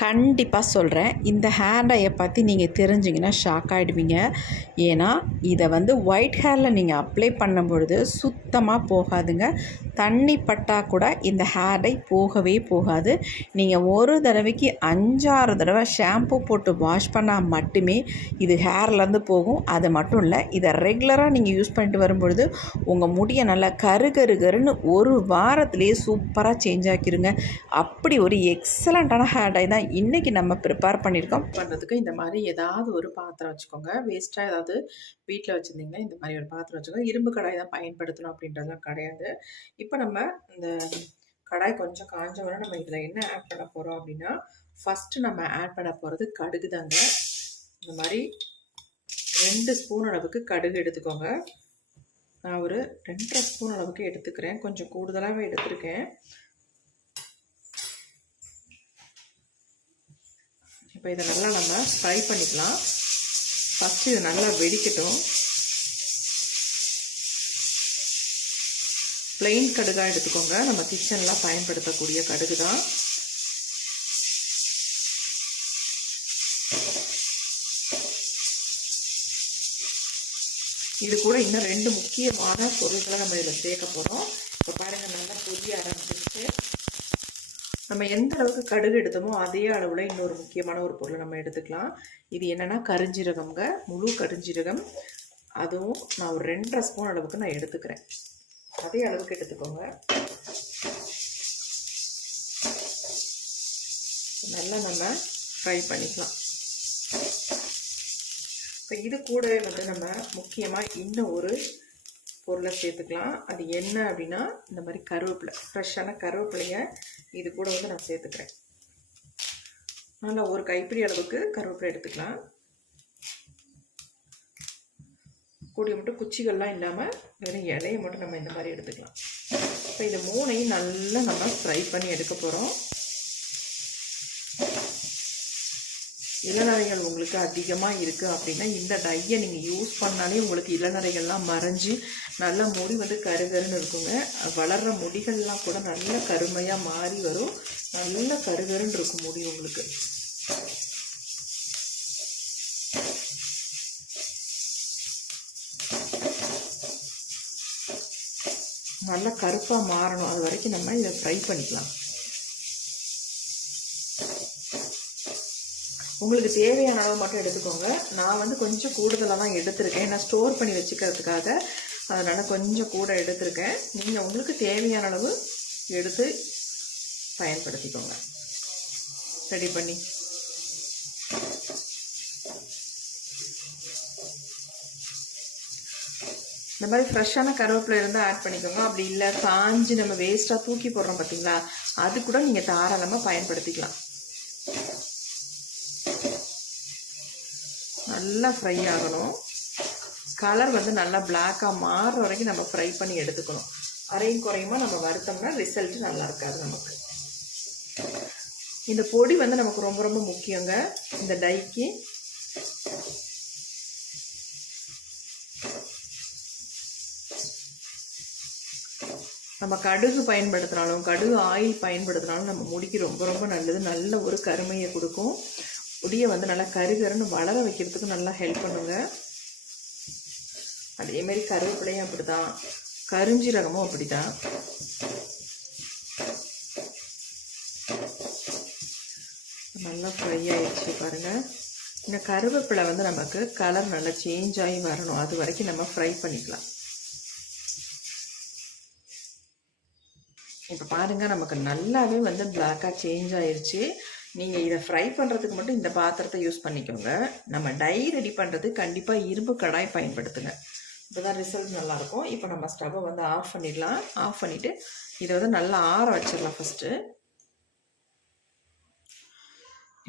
கண்டிப்பாக சொல்கிறேன். இந்த ஹேர் டையை பற்றி நீங்கள் தெரிஞ்சிங்கன்னா ஷாக் ஆகிடுவீங்க. ஏன்னா இதை வந்து ஒயிட் ஹேரில் நீங்கள் அப்ளை பண்ணும் பொழுது சுத்தமாக போகாதுங்க. தண்ணி பட்டால் கூட இந்த ஹேர் டை போகவே போகாது. நீங்கள் ஒரு தடவைக்கு 5-6 தடவை ஷாம்பு போட்டு வாஷ் பண்ணால் மட்டுமே இது ஹேர்லேருந்து போகும். அது மட்டும் இல்லை, இதை ரெகுலராக நீங்கள் யூஸ் பண்ணிட்டு வரும்பொழுது உங்கள் முடியை நல்லா கருன்னு ஒரு வாரத்திலேயே சூப்பராக சேஞ்ச் ஆக்கிடுங்க. அப்படி ஒரு எக்ஸலண்ட்டான ஹேர் டை தான் இன்றைக்கி நம்ம ப்ரிப்பேர் பண்ணியிருக்கோம். பண்ணுறதுக்கு இந்த மாதிரி ஏதாவது ஒரு பாத்திரம் வச்சுக்கோங்க. வேஸ்ட்டாக ஏதாவது வீட்டில் வச்சுருந்தீங்கன்னா இந்த மாதிரி ஒரு பாத்திரம் வச்சுக்கோங்க. இரும்பு கடாய் தான் பயன்படுத்தணும் அப்படின்றதுலாம் கிடையாது. இப்போ நம்ம இந்த கடாய் கொஞ்சம் காஞ்சவரை நம்ம இதில் என்ன ஆட் பண்ண போகிறோம் அப்படின்னா, ஃபஸ்ட்டு நம்ம ஆட் பண்ண போகிறது கடுகு தாங்க. இந்த மாதிரி 2 ஸ்பூன் அளவுக்கு கடுகு எடுத்துக்கோங்க. நான் ஒரு 2.5 ஸ்பூன் அளவுக்கு எடுத்துக்கிறேன். கொஞ்சம் கூடுதலாகவே எடுத்துருக்கேன். இப்போ இதை நல்லா நம்ம ஃப்ரை பண்ணிக்கலாம். ஃபஸ்ட்டு இது நல்லா வெடிக்கட்டும். பிளெயின் கடுகாக எடுத்துக்கோங்க. நம்ம கிச்சனில் பயன்படுத்தக்கூடிய கடுகு தான். இது கூட இன்னும் 2 முக்கியமான பொருட்களை நம்ம இதில் சேர்க்க போகிறோம். இப்போ பாருங்கள், நல்லா பொரிய ஆரம்பிச்சிருச்சு. நம்ம எந்த அளவுக்கு கடுகு எடுத்தோமோ அதே அளவில் இன்னொரு முக்கியமான ஒரு பொருளை நம்ம எடுத்துக்கலாம். இது என்னென்னா கருஞ்சீரகம்ங்க, முழு கருஞ்சீரகம். அதுவும் நான் ஒரு 2.5 ஸ்பூன் அளவுக்கு நான் எடுத்துக்கிறேன். அதே அளவுக்கு எடுத்துக்கோங்க. நல்லா நம்ம ஃப்ரை பண்ணிக்கலாம். இப்போ இது கூடவே வந்து நம்ம முக்கியமாக இன்னும் ஒரு பொருளை சேர்த்துக்கலாம். அது என்ன அப்படின்னா, இந்த மாதிரி கருவேப்பிலை, ஃப்ரெஷ்ஷான கருவேப்பிலையை இது கூட வந்து நான் சேர்த்துக்கிறேன். நல்லா ஒரு கைப்பிடி அளவுக்கு கருவேப்பிலை எடுத்துக்கலாம். கூடிய மட்டும் குச்சிகள்லாம் இல்லாமல் வெறும் இலையை மட்டும் நம்ம இந்த மாதிரி எடுத்துக்கலாம். இப்போ இது 3ஐயும் நல்லா நம்ம ஃப்ரை பண்ணி எடுக்க போகிறோம். இளநரைகள் உங்களுக்கு அதிகமாக இருக்குது அப்படின்னா இந்த டையை நீங்கள் யூஸ் பண்ணாலே உங்களுக்கு இளநரைகள்லாம் மறைஞ்சி நல்ல முடி வந்து கருகருன்னு இருக்குங்க. வளர்கிற முடிகள்லாம் கூட நல்ல கருமையாக மாறி வரும். நல்ல கருகருன்னு இருக்கும் முடி உங்களுக்கு. நல்லா கருப்பாக மாறணும், அது வரைக்கும் நம்ம இதை ஃப்ரை பண்ணிக்கலாம். உங்களுக்கு தேவையான அளவு மட்டும் எடுத்துக்கோங்க. நான் வந்து கொஞ்சம் கூடுதலாக தான் எடுத்திருக்கேன். நான் ஸ்டோர் பண்ணி வச்சுக்கிறதுக்காக அதனால் கொஞ்சம் கூட எடுத்திருக்கேன். நீங்கள் உங்களுக்கு தேவையான அளவு எடுத்து பயன்படுத்திக்கோங்க. ரெடி பண்ணி இந்த மாதிரி ஃப்ரெஷ்ஷான கருவேப்பிலை இருந்தால் ஆட் பண்ணிக்கோங்க. அப்படி இல்லை காஞ்சி நம்ம வேஸ்ட்டாக தூக்கி போடுறோம் பார்த்தீங்களா, அது கூட நீங்கள் தாராளமாக பயன்படுத்திக்கலாம். நல்லா ஃப்ரை ஆகணும். கலர் வந்து நல்லா பிளாக்காக மாறுற வரைக்கும் நம்ம ஃப்ரை பண்ணி எடுத்துக்கணும். அரையும் குறையுமா நம்ம வறுத்தோம்னா ரிசல்ட் நல்லா இருக்காது நமக்கு. இந்த பொடி வந்து நமக்கு ரொம்ப ரொம்ப முக்கியங்க இந்த டைக்கு. நம்ம கடுகு பயன்படுத்தினாலும் கடுகு ஆயில் பயன்படுத்தினாலும் நம்ம முடிக்கு ரொம்ப ரொம்ப நல்லது. நல்ல ஒரு கருமையை கொடுக்கும். முடியை வந்து நல்லா கருகருன்னு வளர வைக்கிறதுக்கு நல்லா ஹெல்ப் பண்ணுங்க. அதேமாரி கருவேப்பிலையும் அப்படி தான், கருஞ்சீரகமும் அப்படி தான். நல்லா ஃப்ரை ஆகிடுச்சு பாருங்கள். இந்த கருவேப்பிலை வந்து நமக்கு கலர் நல்லா சேஞ்ச் ஆகி வரணும், அது வரைக்கும் நம்ம ஃப்ரை பண்ணிக்கலாம். இப்போ பாருங்கள், நமக்கு நல்லாவே வந்து பிளாக்காக சேஞ்ச் ஆயிடுச்சு. நீங்கள் இதை ஃப்ரை பண்ணுறதுக்கு மட்டும் இந்த பாத்திரத்தை யூஸ் பண்ணிக்கோங்க. நம்ம டை ரெடி பண்ணுறது கண்டிப்பாக இரும்பு கடாய் பயன்படுத்துங்க, இப்போ தான் ரிசல்ட் நல்லாயிருக்கும். இப்போ நம்ம ஸ்டவ்வை வந்து ஆஃப் பண்ணிடலாம். ஆஃப் பண்ணிவிட்டு இதை வந்து நல்லா ஆற வச்சிடலாம் ஃபஸ்ட்டு.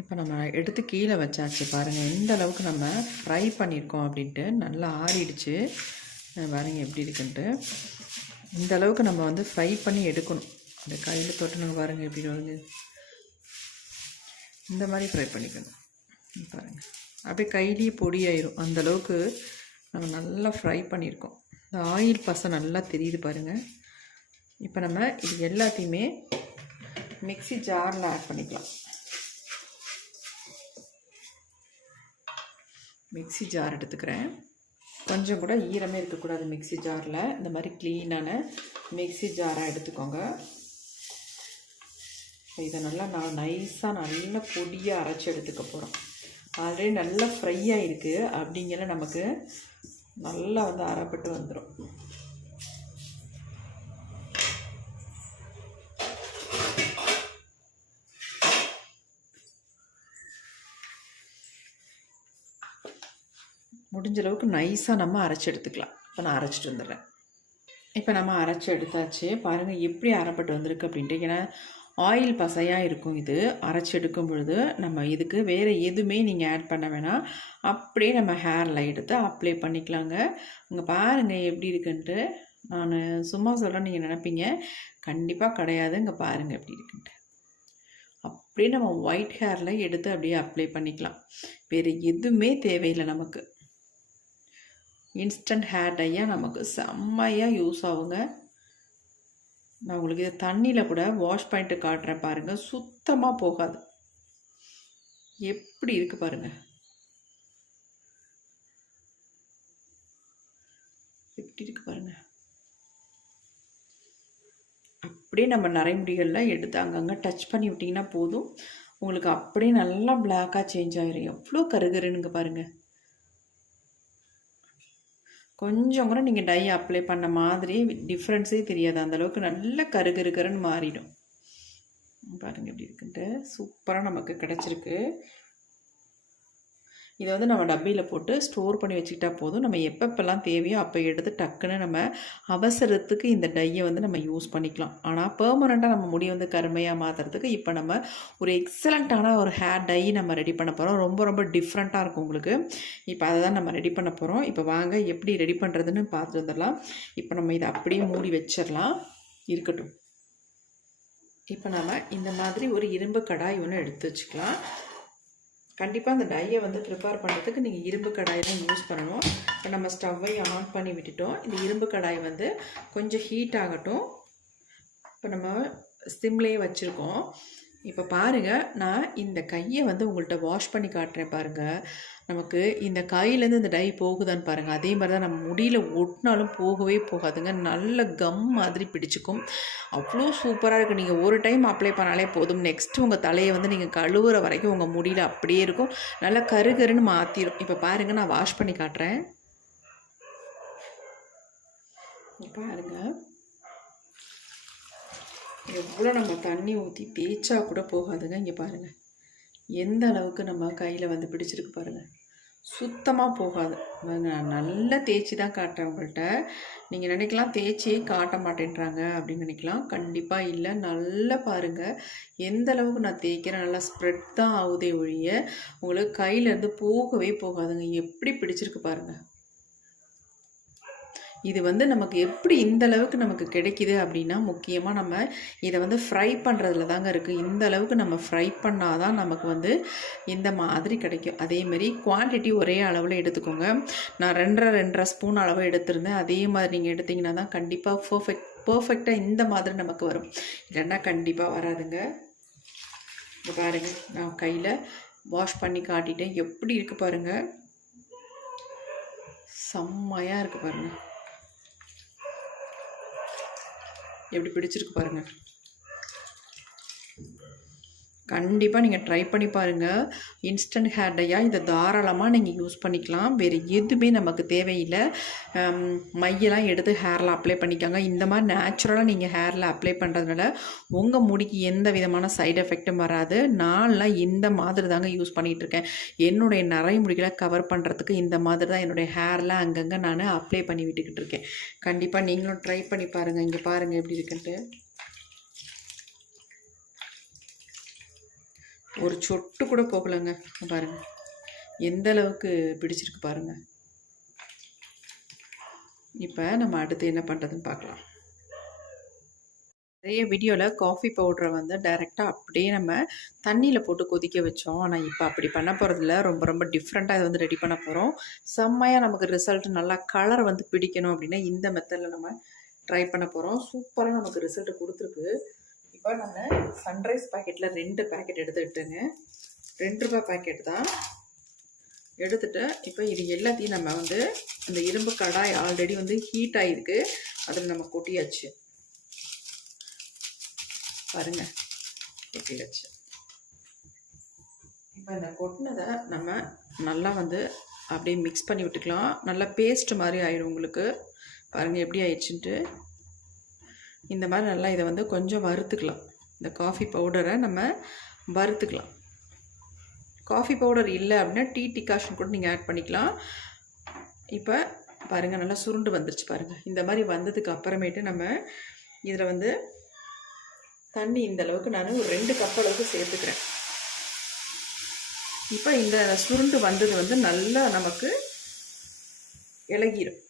இப்போ நம்ம எடுத்து கீழே வச்சாச்சு பாருங்கள். எந்த அளவுக்கு நம்ம ஃப்ரை பண்ணியிருக்கோம் அப்படின்ட்டு நல்லா ஆறிடுச்சு பாருங்கள் எப்படி இருக்குன்ட்டு. இந்த அளவுக்கு நம்ம வந்து ஃப்ரை பண்ணி எடுக்கணும். அந்த கையில் தொட்டுனுங்க பாருங்கள் எப்படி வருங்க. இந்த மாதிரி ஃப்ரை பண்ணிக்கணும் பாருங்கள். அப்படியே கையிலேயே பொடியாயிரும் அந்தளவுக்கு நம்ம நல்லா ஃப்ரை பண்ணியிருக்கோம். இந்த ஆயில் பசை நல்லா தெரியுது பாருங்கள். இப்போ நம்ம இது எல்லாத்தையுமே மிக்ஸி ஜாரில் ஆட் பண்ணிக்கலாம். மிக்ஸி ஜார் எடுத்துக்கிறேன். கொஞ்சம் கூட ஈரமே இருக்கக்கூடாது மிக்ஸி ஜாரில். இந்த மாதிரி க்ளீனான மிக்ஸி ஜாராக எடுத்துக்கோங்க. இதை நல்லா நைஸாக நல்லா பொடியாக அரைச்சி எடுத்துக்க போகிறோம். ஆல்ரெடி நல்லா ஃப்ரை ஆகிருக்கு அப்படிங்கிற நமக்கு நல்லா வந்து அரைப்பட்டு வந்துடும். முடிஞ்ச அளவுக்கு நைஸாக நம்ம அரைச்சி எடுத்துக்கலாம். இப்போ நான் அரைச்சிட்டு வந்துடுறேன். இப்போ நம்ம அரைச்சி எடுத்தாச்சு. பாருங்கள் எப்படி அரைப்பட்டு வந்திருக்கு அப்படின்ட்டு. ஏன்னா ஆயில் பசையாக இருக்கும். இது அரைச்சி எடுக்கும் பொழுது நம்ம இதுக்கு வேறு எதுவுமே நீங்கள் ஆட் பண்ண வேணாம். அப்படியே நம்ம ஹேரில் எடுத்து அப்ளை பண்ணிக்கலாங்க. இங்கே பாருங்கள் எப்படி இருக்குன்ட்டு. நான் சும்மா சொல்கிறேன் நீங்கள் நினைப்பீங்க, கண்டிப்பாக கிடையாது. இங்கே பாருங்கள் எப்படி இருக்குன்ட்டு. அப்படியே நம்ம ஒயிட் ஹேரில் எடுத்து அப்படியே அப்ளை பண்ணிக்கலாம். வேறு எதுவுமே தேவையில்லை நமக்கு. இன்ஸ்டன்ட் ஹேர் டையாக நமக்கு செம்மையாக யூஸ் ஆகுங்க. நான் உங்களுக்கு இதை தண்ணியில் கூட வாஷ் பண்ணிட்டு காட்டுறேன் பாருங்கள். சுத்தமாக போகாது. எப்படி இருக்குது பாருங்கள், எப்படி இருக்குது பாருங்கள். அப்படியே நம்ம நரைமுடிகளில் எடுத்து அங்கங்கே டச் பண்ணி விட்டிங்கன்னா போதும், உங்களுக்கு அப்படியே நல்லா பிளாக்காக சேஞ்ச் ஆகிடும். எவ்வளோ கருகருன்னு பாருங்கள். கொஞ்சம் கூட நீங்கள் டை அப்ளை பண்ண மாதிரி டிஃப்ரென்ஸே தெரியாது. அந்தளவுக்கு நல்ல கருகருன்னு மாறிடும். பாருங்கள் எப்படி இருக்குன்ட்டு. சூப்பராக நமக்கு கிடச்சிருக்கு. இதை வந்து நம்ம டப்பியில் போட்டு ஸ்டோர் பண்ணி வச்சுக்கிட்டா போதும். நம்ம எப்பப்பெல்லாம் தேவையோ அப்போ எடுத்து டக்குன்னு நம்ம அவசரத்துக்கு இந்த டையை வந்து நம்ம யூஸ் பண்ணிக்கலாம். ஆனால் பெர்மனண்ட்டாக நம்ம முடி வந்து கருமையாக மாற்றுறதுக்கு இப்போ நம்ம ஒரு எக்ஸலண்ட்டான ஒரு ஹேர் டை நம்ம ரெடி பண்ண போகிறோம். ரொம்ப ரொம்ப டிஃப்ரெண்ட்டாக இருக்கும் உங்களுக்கு. இப்போ அதை தான் நம்ம ரெடி பண்ண போகிறோம். இப்போ வாங்க எப்படி ரெடி பண்ணுறதுன்னு பார்த்துட்டு வந்துடலாம். இப்போ நம்ம இதை அப்படியே மூடி வச்சிடலாம், இருக்கட்டும். இப்போ நம்ம இந்த மாதிரி ஒரு இரும்பு கடாய் ஒன்று எடுத்து வச்சுக்கலாம். கண்டிப்பாக அந்த டையை வந்து ப்ரிப்பேர் பண்ணுறதுக்கு நீங்கள் இரும்பு கடாய் தான் யூஸ் பண்ணணும். இப்போ நம்ம ஸ்டவ்வை ஆன் பண்ணி விட்டுட்டோம். இந்த இரும்பு கடாய் வந்து கொஞ்சம் ஹீட் ஆகட்டும். இப்போ நம்ம சிம்லேயே வச்சுருக்கோம். இப்போ பாருங்கள், நான் இந்த கையை வந்து உங்கள்கிட்ட வாஷ் பண்ணி காட்டுறேன் பாருங்கள். நமக்கு இந்த கையிலேருந்து இந்த டை போகுதான்னு பாருங்கள். அதே மாதிரி தான் நம்ம முடியில் ஒட்டினாலும் போகவே போகாதுங்க. நல்ல கம் மாதிரி பிடிச்சிக்கும். அவ்வளோ சூப்பராக இருக்குது. நீங்கள் ஒரு டைம் அப்ளை பண்ணாலே போதும். நெக்ஸ்ட்டு உங்கள் தலையை வந்து நீங்கள் கழுவுற வரைக்கும் உங்கள் முடியில் அப்படியே இருக்கும். நல்லா கருகருன்னு மாற்றிடும். இப்போ பாருங்கள், நான் வாஷ் பண்ணி காட்டுறேன். பாருங்கள் எவ்வளோ நம்ம தண்ணி ஊற்றி தேய்ச்சா கூட போகாதுங்க. இங்கே பாருங்கள் எந்த அளவுக்கு நம்ம கையில் வந்து பிடிச்சிருக்கு பாருங்கள். சுத்தமாக போகாது. நான் நல்லா தேய்ச்சி தான் காட்டுறேன் உங்கள்கிட்ட. நீங்கள் நினைக்கலாம் தேய்ச்சி காட்ட மாட்டேன்றாங்க அப்படின்னு நினைக்கலாம். கண்டிப்பாக இல்லை. நல்லா பாருங்கள் எந்த அளவுக்கு நான் தேய்க்கிறேன். நல்லா ஸ்ப்ரெட் தான் ஆகுதே ஒழிய உங்களுக்கு கையிலேருந்து போகவே போகாதுங்க. எப்படி பிடிச்சிருக்கு பாருங்கள். இது வந்து நமக்கு எப்படி இந்த அளவுக்கு நமக்கு கிடைக்கிது அப்படின்னா, முக்கியமாக நம்ம இதை வந்து ஃப்ரை பண்ணுறதுல தாங்க இருக்குது. இந்த அளவுக்கு நம்ம ஃப்ரை பண்ணால் தான் நமக்கு வந்து இந்த மாதிரி கிடைக்கும். அதேமாரி குவான்டிட்டி ஒரே அளவில் எடுத்துக்கோங்க. நான் 2.5 ஸ்பூன் அளவு எடுத்திருந்தேன். அதே மாதிரி நீங்கள் எடுத்திங்கன்னா தான் கண்டிப்பாக பர்ஃபெக்டாக இந்த மாதிரி நமக்கு வரும். இல்லைன்னா கண்டிப்பாக வராதுங்க. இது பாருங்கள், நான் கையில் வாஷ் பண்ணி காட்டிட்டேன். எப்படி இருக்குது பாருங்கள். செம்மையாக இருக்குது பாருங்கள். எப்படி பிடிச்சிருக்கு பாருங்கள். கண்டிப்பாக நீங்கள் ட்ரை பண்ணி பாருங்கள். இன்ஸ்டன்ட் ஹேர் டையாக இதை தாராளமாக நீங்கள் யூஸ் பண்ணிக்கலாம். வேறு எதுவுமே நமக்கு தேவையில்லை. மையெல்லாம் எடுத்து ஹேரில் அப்ளை பண்ணிக்காங்க. இந்த மாதிரி நேச்சுரலாக நீங்கள் ஹேரில் அப்ளை பண்ணுறதுனால உங்கள் முடிக்கு எந்த விதமான சைடு எஃபெக்டும் வராது. நான்லாம் இந்த மாதிரி தாங்க யூஸ் பண்ணிகிட்ருக்கேன். என்னுடைய நிறைய முடிகளை கவர் பண்ணுறதுக்கு இந்த மாதிரி தான் என்னுடைய ஹேரில் அங்கங்கே நான் அப்ளை பண்ணி விட்டுக்கிட்டு இருக்கேன். கண்டிப்பாக நீங்களும் ட்ரை பண்ணி பாருங்கள். இங்கே பாருங்கள் எப்படி இருக்குன்ட்டு. ஒரு சொட்டு கூட போகலைங்க. பாருங்கள் எந்த அளவுக்கு பிடிச்சிருக்கு பாருங்கள். இப்போ நம்ம அடுத்து என்ன பண்ணுறதுன்னு பார்க்கலாம். நிறைய வீடியோவில் காஃபி பவுடரை வந்து டைரெக்டாக அப்படியே நம்ம தண்ணியில் போட்டு கொதிக்க வச்சோம். ஆனால் இப்போ அப்படி பண்ண போகிறதில்ல. ரொம்ப ரொம்ப டிஃப்ரெண்ட்டாக இதை வந்து ரெடி பண்ண போகிறோம். செம்மையாக நமக்கு ரிசல்ட் நல்லா கலர் வந்து பிடிக்கணும் அப்படின்னா இந்த மெத்தடில் நம்ம ட்ரை பண்ண போகிறோம். சூப்பராக நமக்கு ரிசல்ட் கொடுத்துருக்கு. இப்போ நான் சன்ரைஸ் பேக்கெட்டில் 2 பேக்கெட் எடுத்துக்கிட்டேங்க. 2 ரூபாய் பேக்கெட் தான். எடுத்துட்டு இப்போ இது எல்லாத்தையும் நம்ம வந்து அந்த இரும்பு கடாய் ஆல்ரெடி வந்து ஹீட் ஆகிருக்கு, அதில் நம்ம கொட்டியாச்சு. பாருங்க, கொட்டியாச்சு. இப்போ இந்த கொட்டினதை நம்ம நல்லா வந்து அப்படியே மிக்ஸ் பண்ணி விட்டுக்கலாம். நல்லா பேஸ்ட் மாதிரி ஆகிடும் உங்களுக்கு. பாருங்கள் எப்படி ஆயிடுச்சுன்ட்டு. இந்த மாதிரி நல்லா இதை வந்து கொஞ்சம் வறுத்துக்கலாம். இந்த காஃபி பவுடரை நம்ம வறுத்துக்கலாம். காஃபி பவுடர் இல்லை அப்படின்னா டீ டிகாஷன் கூட நீங்கள் ஆட் பண்ணிக்கலாம். இப்போ பாருங்கள் நல்லா சுருண்டு வந்துருச்சு பாருங்கள். இந்த மாதிரி வந்ததுக்கு அப்புறமேட்டு நம்ம இதில் வந்து தண்ணி இந்த அளவுக்கு நான் ஒரு 2 கப் அளவுக்கு சேர்த்துக்கிறேன். இப்போ இந்த சுருண்டு வந்தது வந்து நல்லா நமக்கு இலகிடும்.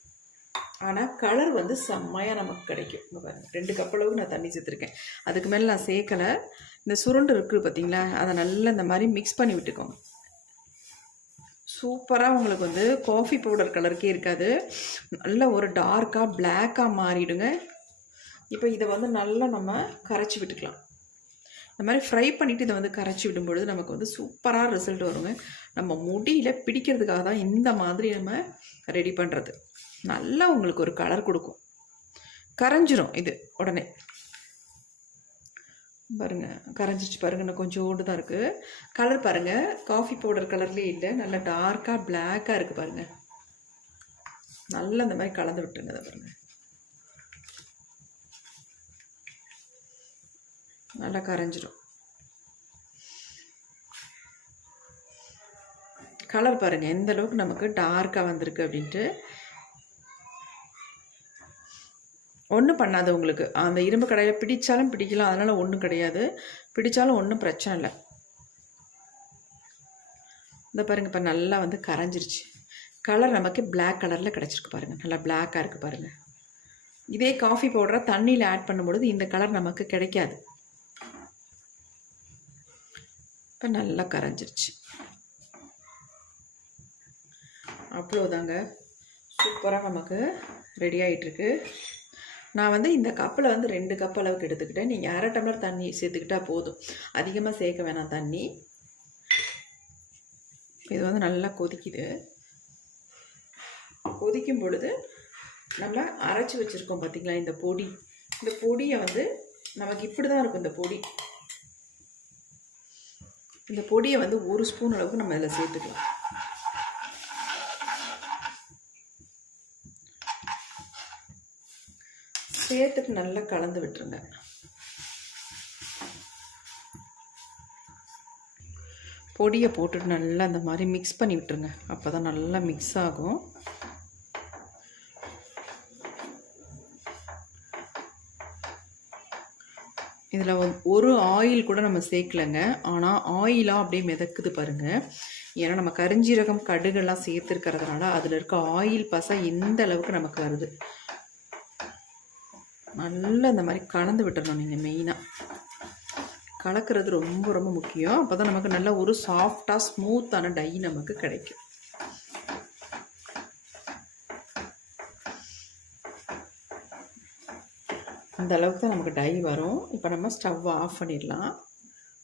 ஆனால் கலர் வந்து செம்மையாக நமக்கு கிடைக்கும். இங்கே பாருங்கள் 2 கப் அளவுக்கு நான் தண்ணி சேர்த்துருக்கேன். அதுக்கு மேலே நான் சேர்க்கலை. இந்த சுருண்டு இருக்குது பார்த்தீங்களா, அதை நல்லா இந்த மாதிரி மிக்ஸ் பண்ணி விட்டுக்கோங்க. சூப்பராக உங்களுக்கு வந்து காஃபி பவுடர் கலருக்கே இருக்காது, நல்ல ஒரு டார்க்காக பிளாக்காக மாறிடுங்க. இப்போ இதை வந்து நல்லா நம்ம கரைச்சி விட்டுக்கலாம். இந்த மாதிரி ஃப்ரை பண்ணிவிட்டு இதை வந்து கரைச்சி விடும்பொழுது நமக்கு வந்து சூப்பராக ரிசல்ட் வருங்க. நம்ம முடியில் பிடிக்கிறதுக்காக தான் இந்த மாதிரி நம்ம ரெடி பண்ணுறது. நல்லா உங்களுக்கு ஒரு கலர் கொடுக்கும். கரைஞ்சிரும் இது உடனே. பாருங்கள் கரைஞ்சிச்சு பாருங்கள். இன்னும் கொஞ்சோண்டு தான் இருக்குது. கலர் பாருங்கள், காஃபி பவுடர் கலர்லேயே இல்லை, நல்லா டார்க்காக பிளாக்காக இருக்குது பாருங்கள். நல்லா இந்த மாதிரி கலந்து விட்டுருங்க. அதை பாருங்கள் நல்லா கரைஞ்சிரும். கலர் பாருங்கள் எந்த அளவுக்கு நமக்கு டார்க்காக வந்திருக்கு அப்படின்ட்டு. ஒன்றும் பண்ணாது உங்களுக்கு. அந்த இரும்பு கடாயில் பிடிச்சாலும் பிடிக்கலாம், அதனால் ஒன்றும் கிடையாது. பிடிச்சாலும் ஒன்றும் பிரச்சனை இல்லை. இந்த பாருங்கள் இப்போ நல்லா வந்து கரைஞ்சிருச்சு. கலர் நமக்கு பிளாக் கலரில் கிடச்சிருக்கு பாருங்கள். நல்லா பிளாக்காக இருக்குது பாருங்கள். இதே காஃபி பவுடரை தண்ணியில் ஆட் பண்ணும்பொழுது இந்த கலர் நமக்கு கிடைக்காது. இப்போ நல்லா கரைஞ்சிருச்சு. அவ்வளோதாங்க, சூப்பராக நமக்கு ரெடி ஆகிட்டுருக்கு. நான் வந்து இந்த கப்பில் வந்து 2 கப் அளவுக்கு எடுத்துக்கிட்டேன். நீங்கள் 1/2 டம்ளர் தண்ணி சேர்த்துக்கிட்டால் போதும், அதிகமாக சேர்க்க வேணாம் தண்ணி. இது வந்து நல்லா கொதிக்குது. கொதிக்கும் பொழுது நம்ம அரைச்சி வச்சுருக்கோம் பார்த்திங்களா இந்த பொடி, இந்த பொடியை வந்து நமக்கு இப்படி தான் இருக்கும். இந்த பொடியை வந்து 1 ஸ்பூன் அளவுக்கு நம்ம இதில் சேர்த்துக்கலாம். சேர்த்துட்டு நல்லா கலந்து விட்டுருங்க. பொடியை போட்டுட்டு நல்லா இந்த மாதிரி மிக்ஸ் பண்ணி விட்டுருங்க. அப்போ தான் நல்லா மிக்ஸ் ஆகும். இதில் ஒரு ஆயில் கூட நம்ம சேர்க்கலைங்க, ஆனால் ஆயிலாக அப்படியே மிதக்குது பாருங்கள். ஏன்னா நம்ம கரிஞ்சீரகம் கடுகெல்லாம் சேர்த்துருக்கிறதுனால அதில் இருக்க ஆயில் பசை எந்த அளவுக்கு நமக்கு வருது. நல்லா இந்த மாதிரி கலந்து விட்டுறணும். நீங்கள் மெயினாக கலக்கிறது ரொம்ப ரொம்ப முக்கியம். அப்போ தான் நமக்கு நல்ல ஒரு சாஃப்டாக ஸ்மூத்தான டை நமக்கு கிடைக்கும். இந்த அளவுக்கு தான் நமக்கு டை வரும். இப்போ நம்ம ஸ்டவ் ஆஃப் பண்ணிடலாம்.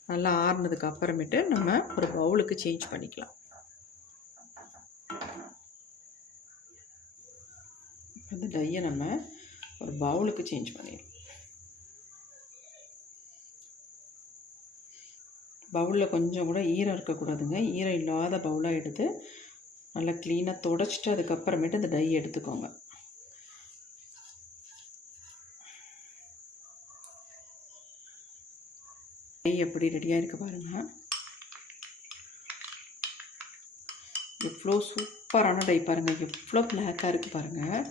நல்லா ஆறுனதுக்கு அப்புறமேட்டு நம்ம ஒரு பவுலுக்கு சேஞ்ச் பண்ணிக்கலாம். அந்த டையை நம்ம ஒரு பவுலுக்கு சேஞ்ச் பண்ணிடலாம். பவுலில் கொஞ்சம் கூட ஈரம் இருக்கக்கூடாதுங்க. ஈரம் இல்லாத பவுலாக எடுத்து நல்லா க்ளீனாக துடைச்சிட்டு அதுக்கப்புறமேட்டு அந்த டை எடுத்துக்கோங்க. டை எப்படி ரெடியாக இருக்க பாருங்கள். எவ்வளோ சூப்பரான டை பாருங்கள், எவ்வளோ பிளாக்காக இருக்குது பாருங்கள்.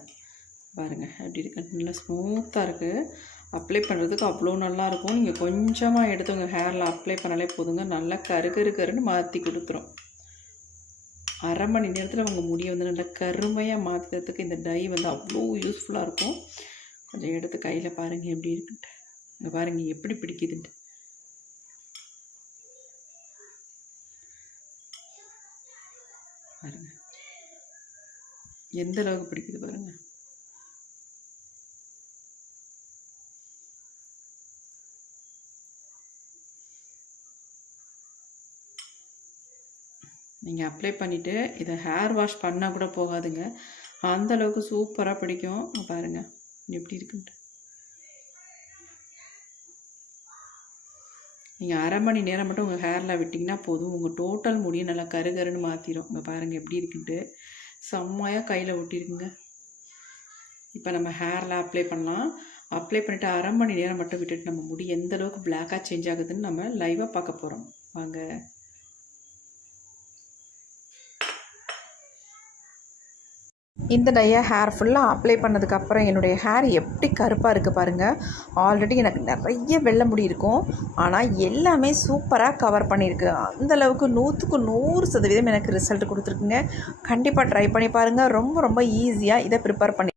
பாருங்கள் எப்படி இருக்கு, நல்லா ஸ்மூத்தாக இருக்குது. அப்ளை பண்ணுறதுக்கு அவ்வளோ நல்லாயிருக்கும். நீங்கள் கொஞ்சமாக எடுத்து உங்கள் ஹேரில் அப்ளை பண்ணாலே போதுங்க, நல்லா கருன்னு மாற்றி கொடுத்துரும். 1/2 மணி நேரத்தில் உங்கள் முடியை வந்து நல்லா கருமையாக மாற்றுறதுக்கு இந்த டை வந்து அவ்வளோ யூஸ்ஃபுல்லாக இருக்கும். கொஞ்சம் எடுத்து கையில் பாருங்கள் எப்படி இருக்குன்ட்டு. இங்கே பாருங்கள் எப்படி பிடிக்குதுன்ட்டு. பாருங்கள் எந்த அளவுக்கு பிடிக்குது பாருங்கள். நீங்கள் அப்ளை பண்ணிவிட்டு இதை ஹேர் வாஷ் பண்ணால் கூட போகாதுங்க, அந்தளவுக்கு சூப்பராக பிடிக்கும். பாருங்கள் எப்படி இருக்குன்ட்டு. நீங்கள் அரை மணி நேரம் மட்டும் உங்கள் ஹேரில் விட்டிங்கன்னா போதும், உங்கள் டோட்டல் முடியை நல்லா கருகருன்னு மாற்றிடும். இங்கே பாருங்கள் எப்படி இருக்குன்ட்டு, செம்மையாக கையில் ஒட்டியிருக்குங்க. இப்போ நம்ம ஹேரில் அப்ளை பண்ணலாம். அப்ளை பண்ணிவிட்டு அரை மணி நேரம் மட்டும் விட்டுட்டு நம்ம முடி எந்த அளவுக்கு பிளாக்காக சேஞ்ச் ஆகுதுன்னு நம்ம லைவாக பார்க்க போகிறோம். வாங்க. இந்த டையை ஹேர் ஃபுல்லாக அப்ளை பண்ணதுக்கப்புறம் என்னுடைய ஹேர் எப்படி கருப்பாக இருக்குது பாருங்கள். ஆல்ரெடி எனக்கு நிறைய வெள்ளை முடி இருக்கும், ஆனால் எல்லாமே சூப்பராக கவர் பண்ணியிருக்கு. அந்தளவுக்கு 100க்கு 100% எனக்கு ரிசல்ட் கொடுத்துருக்குங்க. கண்டிப்பாக ட்ரை பண்ணி பாருங்கள். ரொம்ப ரொம்ப ஈஸியாக இதை ப்ரிப்பேர் பண்ணி